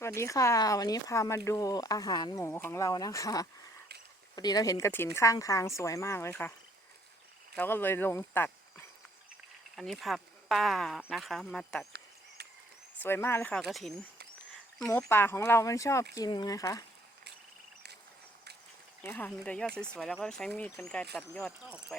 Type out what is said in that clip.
สวัสดีค่ะ วันนี้พามาดูอาหารหมูของเรานะคะพอดีเราเห็นกระถินข้างทางสวยมากเลยค่ะ เราก็เลยลงตัด อันนี้พาป้านะคะ มาตัด สวยมากเลยค่ะกระถิน หมูป่าของเรามันชอบกินไงคะเนี่ยค่ะมีแต่ยอดสวยๆแล้วก็ใช้มีดเป็นไกรตัดยอดออกไป